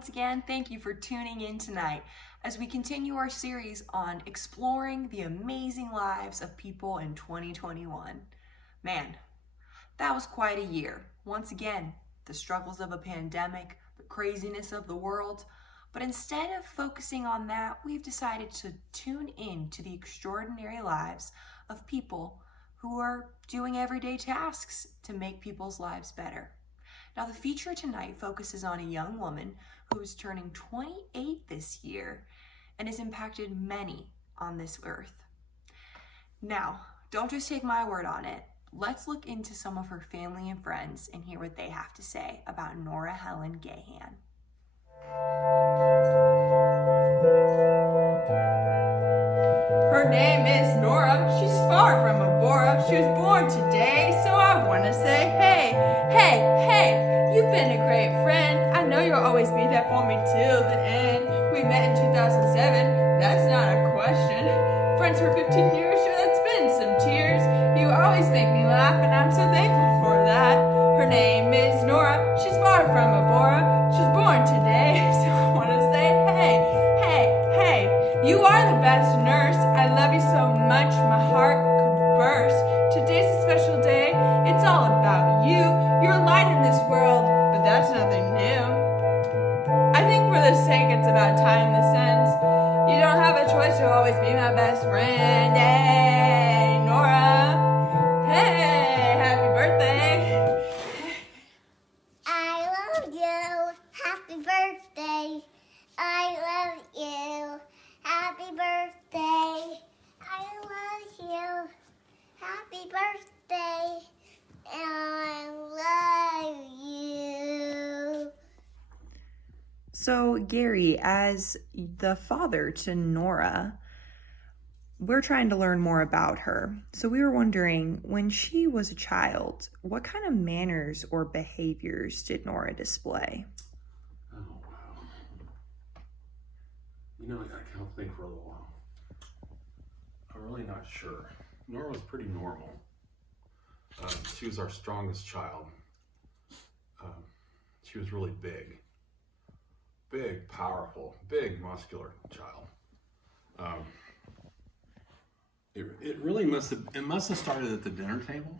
once again, thank you for tuning in tonight as we continue our series on exploring the amazing lives of people in 2021. Man, that was quite a year. Once again, the struggles of a pandemic, the craziness of the world. But instead of focusing on that, we've decided to tune in to the extraordinary lives of people who are doing everyday tasks to make people's lives better. Now, the feature tonight focuses on a young woman who is turning 28 this year and has impacted many on this earth. Now, don't just take my word on it. Let's look into some of her family and friends and hear what they have to say about Nora Helen Gahan. Her name is Nora. She's far from a Bora. She was born today, so I want to say, hey, you've been a great friend. I know you'll always be there for me till the end. We met in 2007. That's not a question. Friends for 15 years, sure, that's been some tears. You always make me laugh, and I'm so thankful for that. Her name is Nora. She's far from a Bora. She's born today, so I want to say, hey, you are the best nurse. I love you so much, my heart could burst. Today's a special day. It's all about you. You're a light in this world, but that's nothing new. I think for the sake it's about time this ends. You don't have a choice, you'll always be my best friend. Hey, Nora. Hey, happy birthday. I love you. Happy birthday. I love you. Happy birthday. I love you. Happy birthday. I love you. So, Gary, as the father to Nora, we're trying to learn more about her. So we were wondering, when she was a child, what kind of manners or behaviors did Nora display? Oh, wow. I can't think for a little while. I'm really not sure. Nora was pretty normal. She was our strongest child. She was really big, powerful, big, muscular child. It really must have started at the dinner table.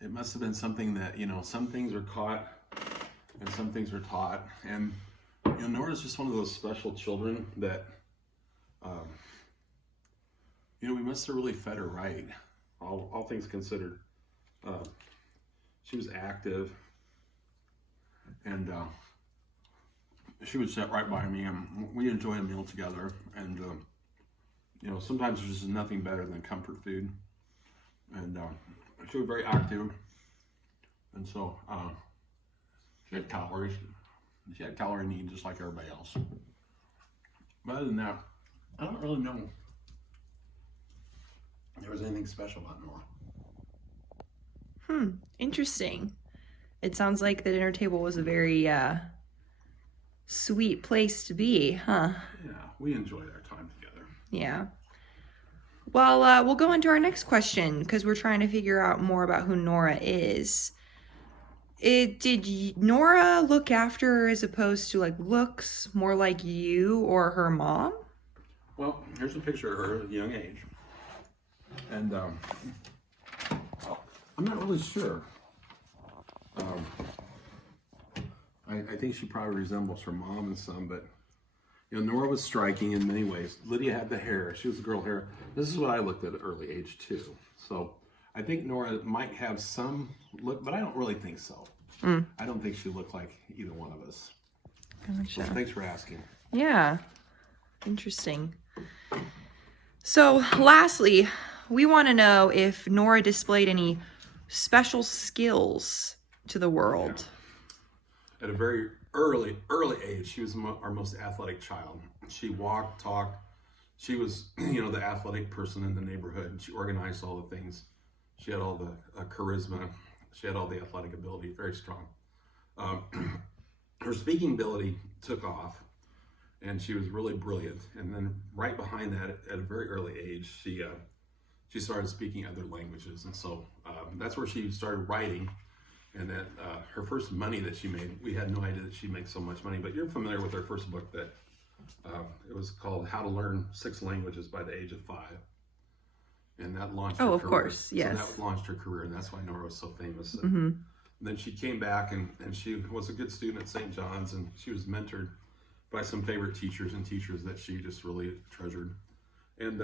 It must have been something that, some things are caught and some things are taught. And, Nora's just one of those special children that, we must have really fed her right, all things considered. She was active, and she would sit right by me, and we enjoy a meal together. And sometimes there's just nothing better than comfort food. And she was very active, and so she had calories. She had calorie needs just like everybody else. But other than that, I don't really know if there was anything special about Nora. Interesting. It sounds like the dinner table was a very sweet place to be, huh? Yeah, we enjoyed our time together. Yeah. Well, we'll go into our next question because we're trying to figure out more about who Nora is. Did Nora look after her as opposed to looks more like you or her mom? Well, here's a picture of her at a young age. And I'm not really sure. I think she probably resembles her mom in some, but Nora was striking in many ways. Lydia had the hair. She was a girl hair. This is what I looked at early age too. So I think Nora might have some look, but I don't really think so. I don't think she looked like either one of us. Gotcha. So thanks for asking. Yeah. Interesting. So lastly, we want to know if Nora displayed any special skills to the world. Yeah. At a very early age, she was our most athletic child. She walked, talked. She was, the athletic person in the neighborhood. She organized all the things. She had all the charisma. She had all the athletic ability, very strong. Her speaking ability took off, and she was really brilliant. And then right behind that, at a very early age, she started speaking other languages. And so that's where she started writing. And that her first money that she made, we had no idea that she'd make so much money. But you're familiar with her first book that it was called How to Learn 6 Languages by the Age of 5. And that launched her career. Oh, of course, yes. So that launched her career, and that's why Nora was so famous. And then she came back, and she was a good student at St. John's, and she was mentored by some favorite teachers and teachers that she just really treasured. And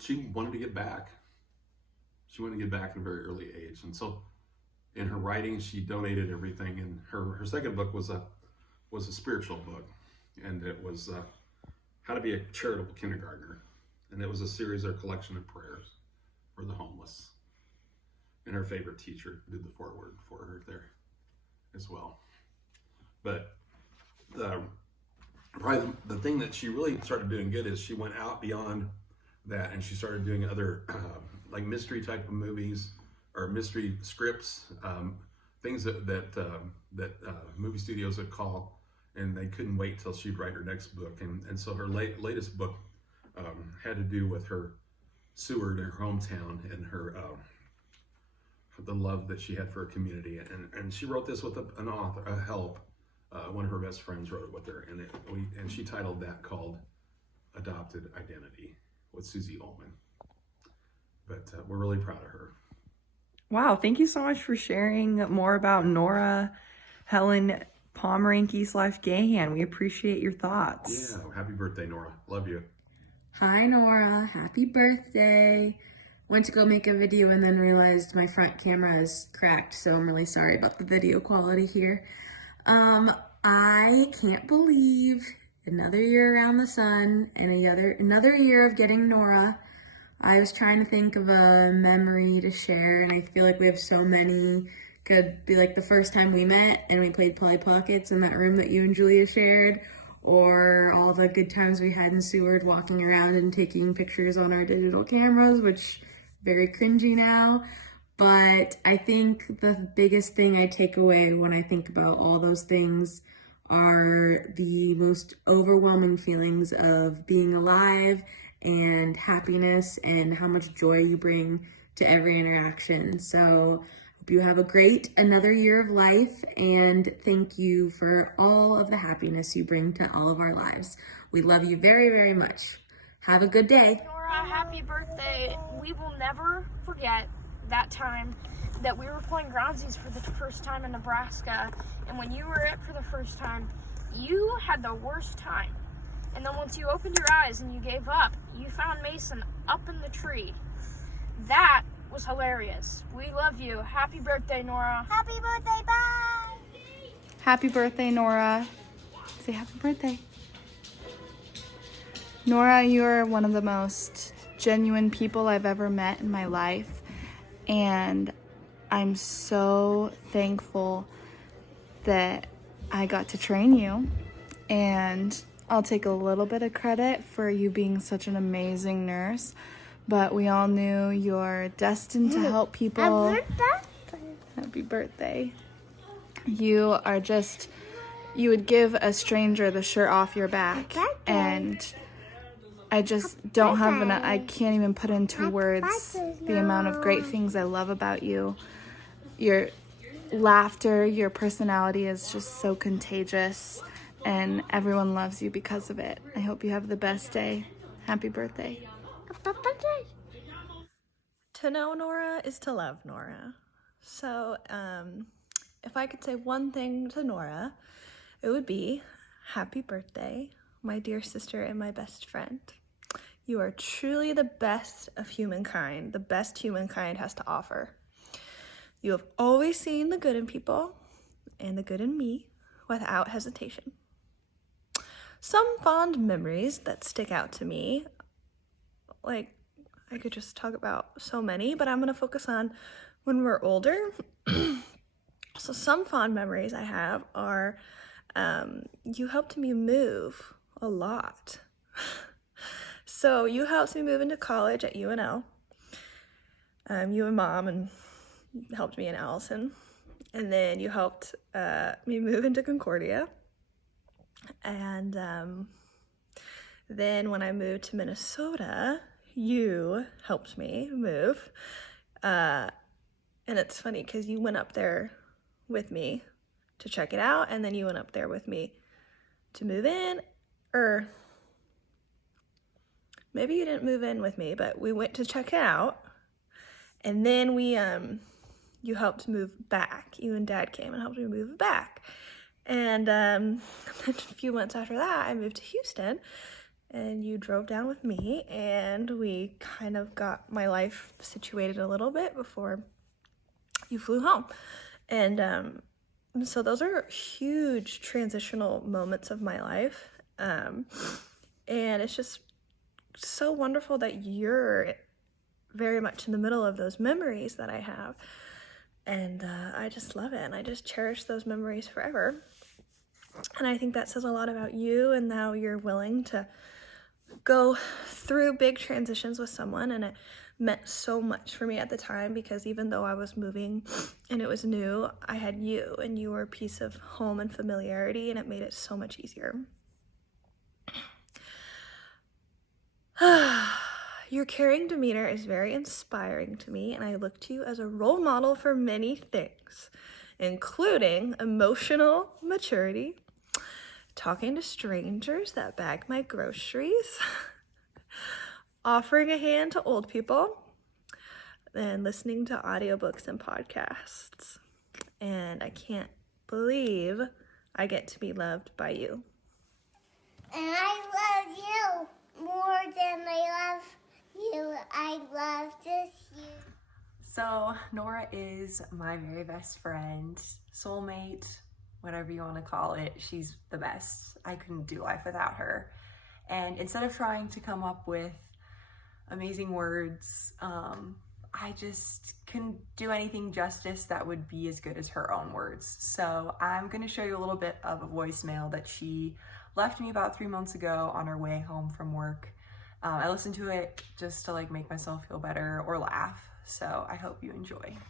she wanted to get back. She wanted to get back at a very early age. And so in her writing, she donated everything. And her second book was a spiritual book. And it was How to Be a Charitable Kindergartner. And it was a series or collection of prayers for the homeless. And her favorite teacher did the foreword for her there as well. But probably the thing that she really started doing good is she went out beyond that, and she started doing other like mystery type of movies or mystery scripts, things that movie studios would call, and they couldn't wait till she'd write her next book. And so her latest book had to do with her Seward, her hometown, and her the love that she had for her community. And she wrote this with an author, a help. One of her best friends wrote it with her, and she titled that called Adopted Identity with Susie Ullman. But we're really proud of her. Wow, thank you so much for sharing more about Nora Helen Pomeranke/Gahan. We appreciate your thoughts. Yeah, happy birthday, Nora. Love you. Hi Nora, happy birthday. Went to go make a video and then realized my front camera is cracked, so I'm really sorry about the video quality here. I can't believe another year around the sun and another year of getting Nora. I was trying to think of a memory to share, and I feel like we have so many. Could be like the first time we met and we played Polly Pockets in that room that you and Julia shared, or all the good times we had in Seward walking around and taking pictures on our digital cameras, which very cringy now. But I think the biggest thing I take away when I think about all those things are the most overwhelming feelings of being alive and happiness and how much joy you bring to every interaction. So hope you have a great another year of life, and thank you for all of the happiness you bring to all of our lives. We love you very, very much. Have a good day. Nora, happy birthday. We will never forget that time that we were playing groundsies for the first time in Nebraska, and when you were it for the first time, you had the worst time. And then once you opened your eyes and you gave up, you found Mason up in the tree. That was hilarious. We love you. Happy birthday, Nora. Happy birthday, bye. Happy birthday, Nora. Say happy birthday. Nora, you're one of the most genuine people I've ever met in my life. And I'm so thankful that I got to train you. And I'll take a little bit of credit for you being such an amazing nurse. But we all knew you're destined to help people. Happy birthday. You would give a stranger the shirt off your back. And I just don't have enough, I can't even put into words the amount of great things I love about you. Your laughter, your personality is just so contagious, and everyone loves you because of it. I hope you have the best day. Happy birthday. To know Nora is to love Nora. So, if I could say one thing to Nora, it would be happy birthday, my dear sister and my best friend. You are truly the best of humankind, the best humankind has to offer. You have always seen the good in people and the good in me without hesitation. Some fond memories that stick out to me, like I could just talk about so many, but I'm going to focus on when we're older. So some fond memories I have are you helped me move a lot. So you helped me move into college at UNL. You and Mom and helped me and Allison. And then you helped me move into Concordia. And then when I moved to Minnesota, you helped me move. And it's funny because you went up there with me to check it out, and then you went up there with me to move in, or maybe you didn't move in with me, but we went to check it out, and then you helped move back. You and Dad came and helped me move back. And then a few months after that, I moved to Houston, and you drove down with me, and we kind of got my life situated a little bit before you flew home. And so those are huge transitional moments of my life. And it's just so wonderful that you're very much in the middle of those memories that I have. And I just love it, and I just cherish those memories forever. And I think that says a lot about you and how you're willing to go through big transitions with someone. And it meant so much for me at the time, because even though I was moving and it was new, I had you, and you were a piece of home and familiarity, and it made it so much easier. Your caring demeanor is very inspiring to me, and I look to you as a role model for many things, including emotional maturity, talking to strangers that bag my groceries, offering a hand to old people, and listening to audiobooks and podcasts. And I can't believe I get to be loved by you. And I love you more than I love you. I love this you. So Nora is my very best friend, soulmate, whatever you want to call it. She's the best. I couldn't do life without her. And instead of trying to come up with amazing words, I just couldn't do anything justice that would be as good as her own words. So I'm going to show you a little bit of a voicemail that she left me about 3 months ago on her way home from work. I listened to it just to like make myself feel better or laugh. So I hope you enjoy. Because,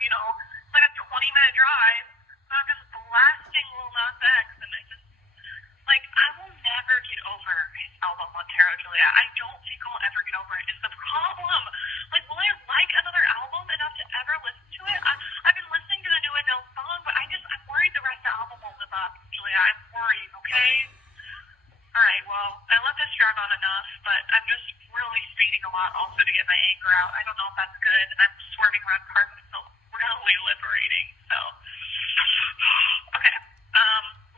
you know, it's like a 20-minute drive, so I'm just blasting Lil Nas X, and I just, like, I will never get over his album Montero Julia. I don't think I'll ever get over it, is the problem. Like, will I like another album enough to ever listen to it? I've been listening to the new Adele song, but I'm worried the rest of the album won't live up, Julia. I'm worried, okay? Alright, well, I let this drag on enough, but I'm just really speeding a lot also to get my anger out. I don't know if that's good, and I'm swerving around cars, and it feels really liberating, so. Okay,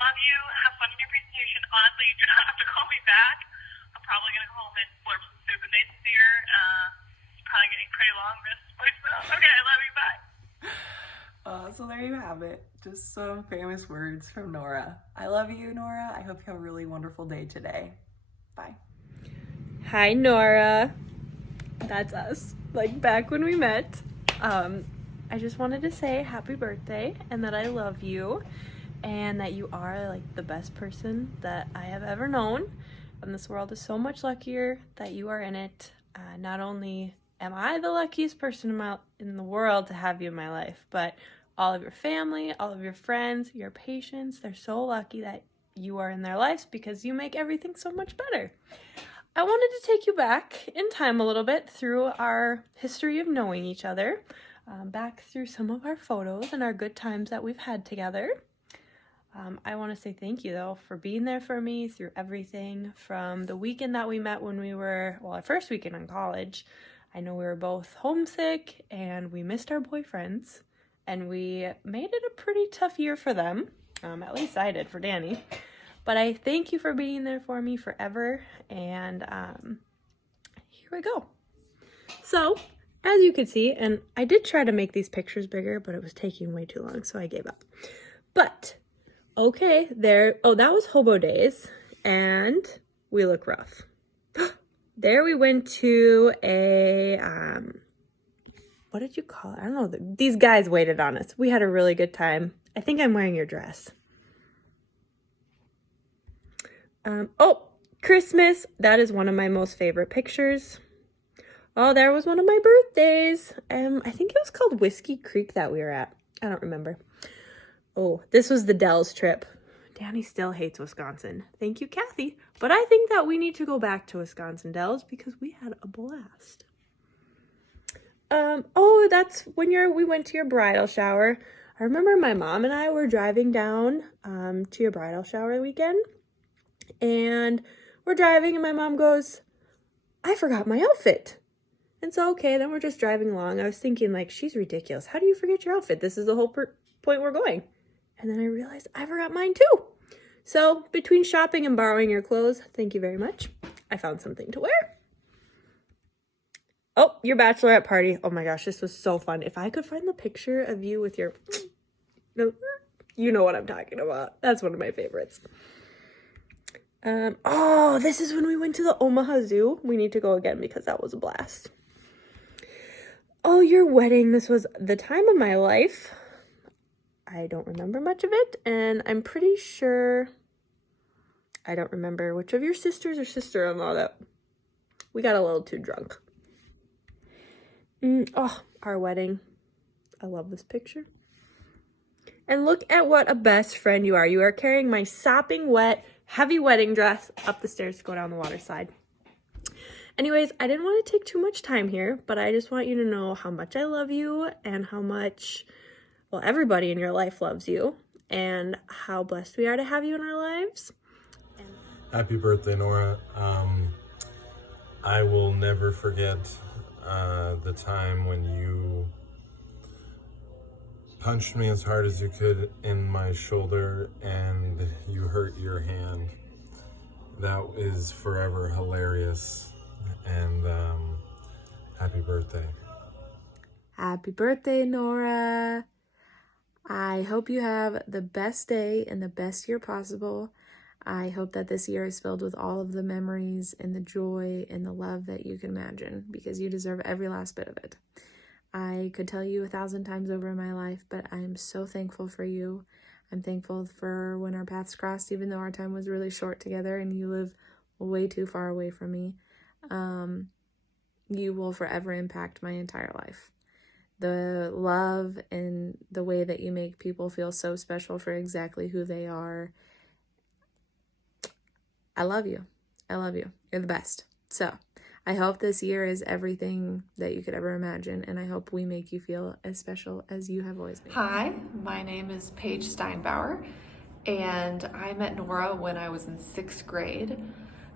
love you, have fun in your presentation. Honestly, you do not have to call me back. I'm probably going to go home and slurp some soup and Nathan's here. It's probably getting pretty long, this voicemail. Okay, I love you, bye. So there you have it. Just some famous words from Nora. I love you, Nora. I hope you have a really wonderful day today. Bye. Hi, Nora. That's us. Like back when we met. I just wanted to say happy birthday and that I love you and that you are like the best person that I have ever known. And this world is so much luckier that you are in it. Not only am I the luckiest person in the world to have you in my life, but all of your family, all of your friends, your patients, they're so lucky that you are in their lives because you make everything so much better. I wanted to take you back in time a little bit through our history of knowing each other, back through some of our photos and our good times that we've had together. I want to say thank you, though, for being there for me through everything from the weekend that we met when we were, well, our first weekend in college. I know we were both homesick and we missed our boyfriends. And we made it a pretty tough year for them. At least I did for Danny. But I thank you for being there for me forever. And here we go. So, as you can see, and I did try to make these pictures bigger, but it was taking way too long, so I gave up. But, okay, there. Oh, that was Hobo Days. And we look rough. There we went to a... what did you call it? I don't know. These guys waited on us. We had a really good time. I think I'm wearing your dress. Oh, Christmas. That is one of my most favorite pictures. Oh, there was one of my birthdays. I think it was called Whiskey Creek that we were at. I don't remember. Oh, this was the Dells trip. Danny still hates Wisconsin. Thank you, Kathy. But I think that we need to go back to Wisconsin Dells because we had a blast. Oh, that's when we went to your bridal shower. I remember my mom and I were driving down to your bridal shower weekend, and we're driving and my mom goes, I forgot my outfit. And so, okay, then we're just driving along. I was thinking, like, she's ridiculous. How do you forget your outfit? This is the whole point we're going. And then I realized I forgot mine too. So between shopping and borrowing your clothes, thank you very much, I found something to wear. Oh, your bachelorette party. Oh my gosh, this was so fun. If I could find the picture of you with your, you know what I'm talking about. That's one of my favorites. Oh, this is when we went to the Omaha Zoo. We need to go again because that was a blast. Oh, your wedding. This was the time of my life. I don't remember much of it, and I'm pretty sure I don't remember which of your sisters or sister-in-law that we got a little too drunk. Oh, our wedding. I love this picture. And look at what a best friend you are. You are carrying my sopping wet, heavy wedding dress up the stairs to go down the water slide. Anyways, I didn't want to take too much time here, but I just want you to know how much I love you and how much, well, everybody in your life loves you and how blessed we are to have you in our lives. Happy birthday, Nora. I will never forget the time when you punched me as hard as you could in my shoulder and you hurt your hand. That is forever hilarious. And happy birthday. Happy birthday, Nora. I hope you have the best day and the best year possible. I hope that this year is filled with all of the memories and the joy and the love that you can imagine, because you deserve every last bit of it. I could tell you 1,000 times over in my life, but I'm so thankful for you. I'm thankful for when our paths crossed, even though our time was really short together and you live way too far away from me. You will forever impact my entire life. The love and the way that you make people feel so special for exactly who they are. I love you. I love you. You're the best. So I hope this year is everything that you could ever imagine, and I hope we make you feel as special as you have always been. Hi, my name is Paige Steinbauer, and I met Nora when I was in 6th grade.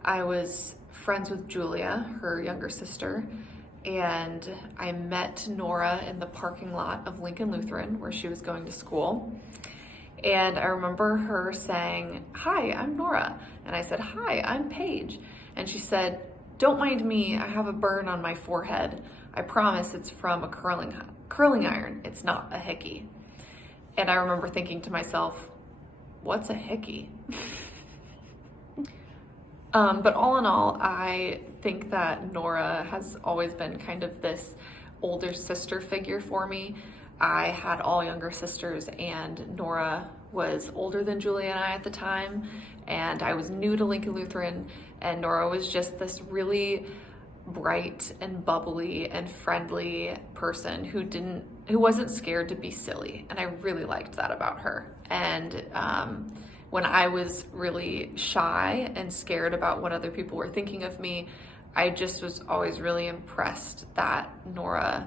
I was friends with Julia, her younger sister, and I met Nora in the parking lot of Lincoln Lutheran where she was going to school. And I remember her saying, "Hi, I'm Nora." And I said, "Hi, I'm Paige." And she said, "Don't mind me, I have a burn on my forehead. I promise it's from a curling iron. It's not a hickey." And I remember thinking to myself, what's a hickey? But all in all, I think that Nora has always been kind of this older sister figure for me. I had all younger sisters, and Nora was older than Julia and I at the time, and I was new to Lincoln Lutheran, and Nora was just this really bright and bubbly and friendly person who wasn't scared to be silly, and I really liked that about her. And when I was really shy and scared about what other people were thinking of me, I just was always really impressed that Nora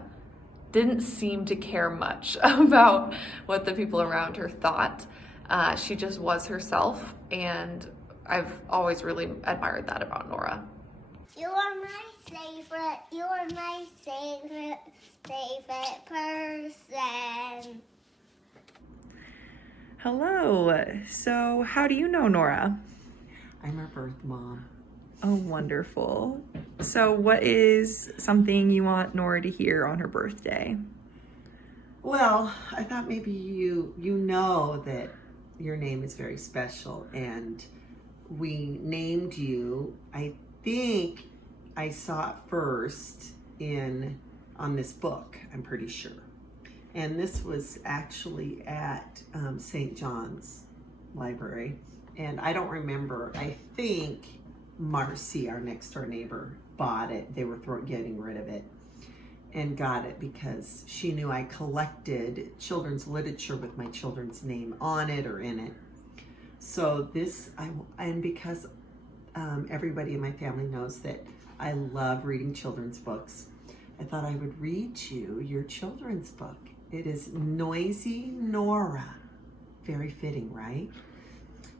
didn't seem to care much about what the people around her thought. She just was herself, and I've always really admired that about Nora. You are my favorite. You are my favorite person. Hello. So, how do you know Nora? I'm her birth mom. Oh, wonderful. So, what is something you want Nora to hear on her birthday? Well, I thought maybe you know that your name is very special, and we named you, I think I saw it first on this book, I'm pretty sure. And this was actually at St. John's Library. And I don't remember, I think Marcy, our next door neighbor, bought it. They were getting rid of it and got it because she knew I collected children's literature with my children's name on it or in it. So and because everybody in my family knows that I love reading children's books, I thought I would read you your children's book. It is Noisy Nora. Very fitting, right?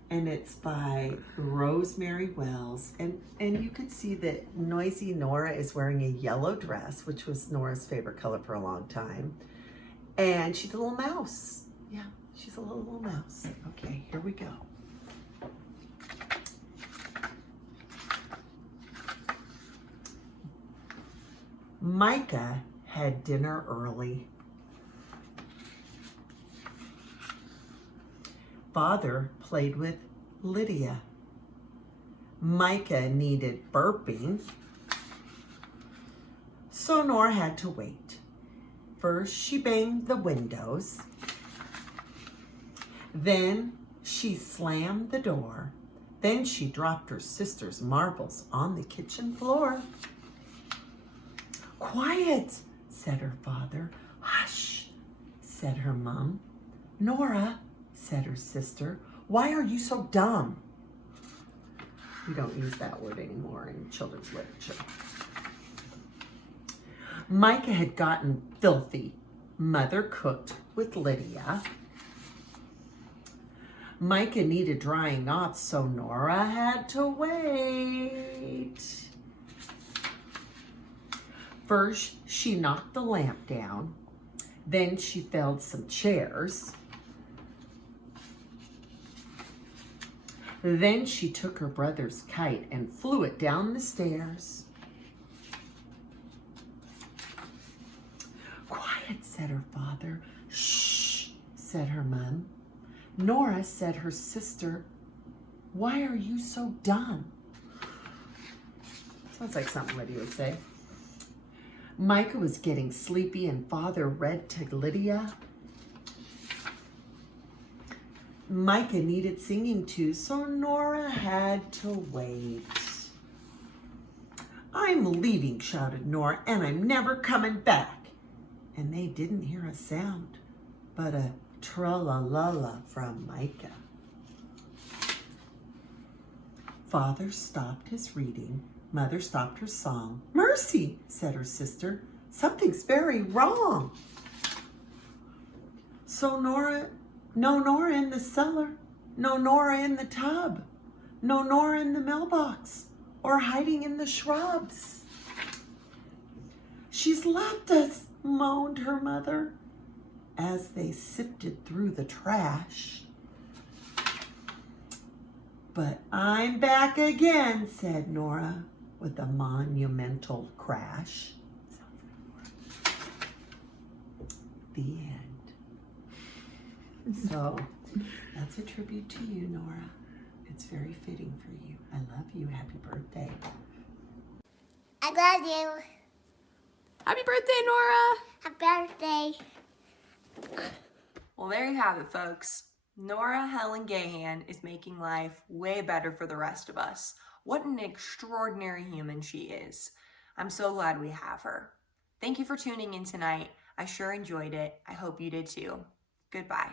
And it's by Rosemary Wells. And you could see that Noisy Nora is wearing a yellow dress, which was Nora's favorite color for a long time. And she's a little mouse. Yeah, she's a little mouse. Okay, here we go. Micah had dinner early. Father played with Lydia. Micah needed burping, so Nora had to wait. First, she banged the windows. Then she slammed the door. Then she dropped her sister's marbles on the kitchen floor. Quiet, said her father. Hush, said her mom. Nora, said her sister, why are you so dumb? We don't use that word anymore in children's literature. Micah had gotten filthy. Mother cooked with Lydia. Micah needed drying off, so Nora had to wait. First, she knocked the lamp down. Then she felled some chairs. Then she took her brother's kite and flew it down the stairs. Quiet, said her father. Shh, said her mom. Nora, said her sister, why are you so dumb? Sounds like something Lydia would say. Micah was getting sleepy and father read to Lydia. Micah needed singing to, so Nora had to wait. I'm leaving, shouted Nora, and I'm never coming back. And they didn't hear a sound, but a tra-la-la-la from Micah. Father stopped his reading. Mother stopped her song. Mercy, said her sister, something's very wrong. So Nora, no Nora in the cellar, no Nora in the tub, no Nora in the mailbox, or hiding in the shrubs. She's left us, moaned her mother, as they sifted through the trash. But I'm back again, said Nora, with a monumental crash. The end. So that's a tribute to you, Nora. It's very fitting for you. I love you. Happy birthday. I love you. Happy birthday, Nora! Happy birthday. Well, there you have it, folks. Nora Helen Gahan is making life way better for the rest of us. What an extraordinary human she is. I'm so glad we have her. Thank you for tuning in tonight. I sure enjoyed it. I hope you did too. Goodbye.